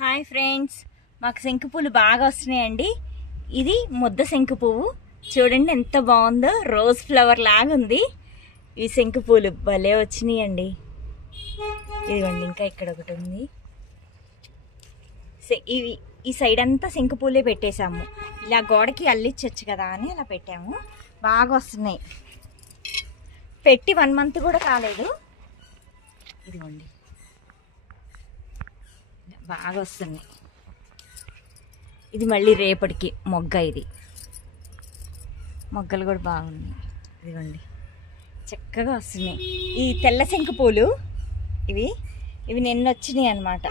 Hi friends, మాకు శంకు పూలు బాగా వస్తున్నాయండి. ఇది ముద్ద శంకు పువ్వు చూడండి ఎంత బాగుందో, రోజ్ ఫ్లవర్ లాగా ఉంది. ఈ శంకు పూలు భలే వచ్చినాయండి. ఇదిగోండి, ఇంకా ఇక్కడ ఒకటి ఉంది. ఈ సైడ్ అంతా శంకు పూలే పెట్టేశాము. ఇలా గోడకి అల్లించవచ్చు కదా అని అలా పెట్టాము. బాగా వస్తున్నాయి. పెట్టి 1 మంత్ కూడా కాలేదు. ఇదిగోండి, బాగా వస్తున్నాయి. ఇది మళ్ళీ రేపటికి మొగ్గ. ఇది మొగ్గలు కూడా బాగున్నాయి. ఇదిగోండి, చక్కగా వస్తున్నాయి. ఈ తెల్ల శంకు పూలు ఇవి నిన్న వచ్చినాయి అన్నమాట.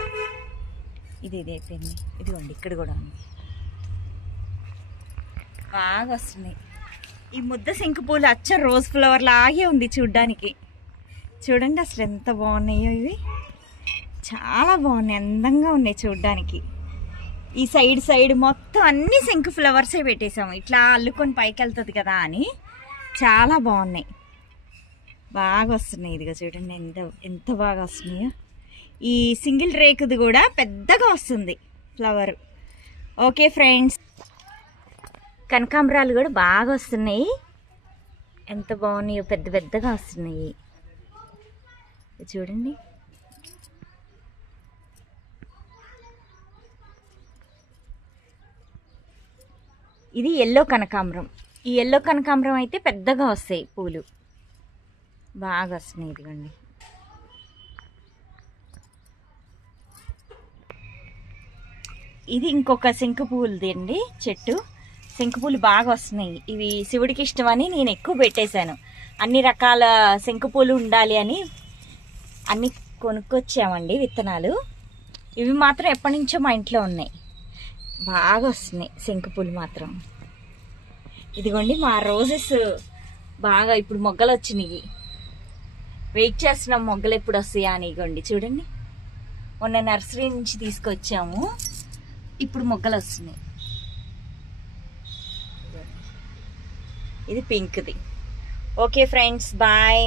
ఇది అయిపోయింది. ఇదిగోండి, ఇక్కడ కూడా ఉంది. బాగా వస్తున్నాయి. ఈ ముద్ద శంకు పూలు అచ్చ రోజ్ ఫ్లవర్ లాగే ఉంది చూడ్డానికి. చూడండి అసలు ఎంత బాగున్నాయో. ఇవి చాలా బాగున్నాయి, అందంగా ఉన్నాయి చూడ్డానికి. ఈ సైడ్ మొత్తం అన్ని శంకు ఫ్లవర్సే పెట్టేసాము. ఇట్లా అల్లుకొని పైకి వెళ్తుంది కదా అని. చాలా బాగున్నాయి, బాగా వస్తున్నాయి. ఇదిగా చూడండి ఎంత బాగా వస్తున్నాయో. ఈ సింగిల్ రేకుది కూడా పెద్దగా వస్తుంది ఫ్లవర్. ఓకే ఫ్రెండ్స్, కనకాంబరాలు కూడా బాగా వస్తున్నాయి. ఎంత బాగున్నాయో, పెద్దగా వస్తున్నాయి చూడండి. ఇది ఎల్లో కనకాంబరం. ఈ ఎల్లో కనకాంబరం అయితే పెద్దగా వస్తాయి పూలు, బాగా వస్తున్నాయి. ఇదిగోండి, ఇది ఇంకొక శంకు పూలది అండి చెట్టు. శంకు పూలు బాగా వస్తున్నాయి. ఇవి శివుడికి ఇష్టమని నేను ఎక్కువ పెట్టేశాను. అన్ని రకాల శంకు పూలు ఉండాలి అని అన్ని కొనుక్కొచ్చామండి విత్తనాలు. ఇవి మాత్రం ఎప్పటి నుంచో మా ఇంట్లో ఉన్నాయి. బాగా వస్తున్నాయి శంకు పూలు మాత్రం. ఇదిగోండి, మా రోజెస్ బాగా ఇప్పుడు మొగ్గలు వచ్చినాయి. వెయిట్ చేస్తున్నాం మొగ్గలు ఎప్పుడు వస్తాయా అని. ఇగోండి చూడండి, మొన్న నర్సరీ నుంచి తీసుకొచ్చాము, ఇప్పుడు మొగ్గలు వస్తున్నాయి. ఇది పింక్ది. Okay friends, bye.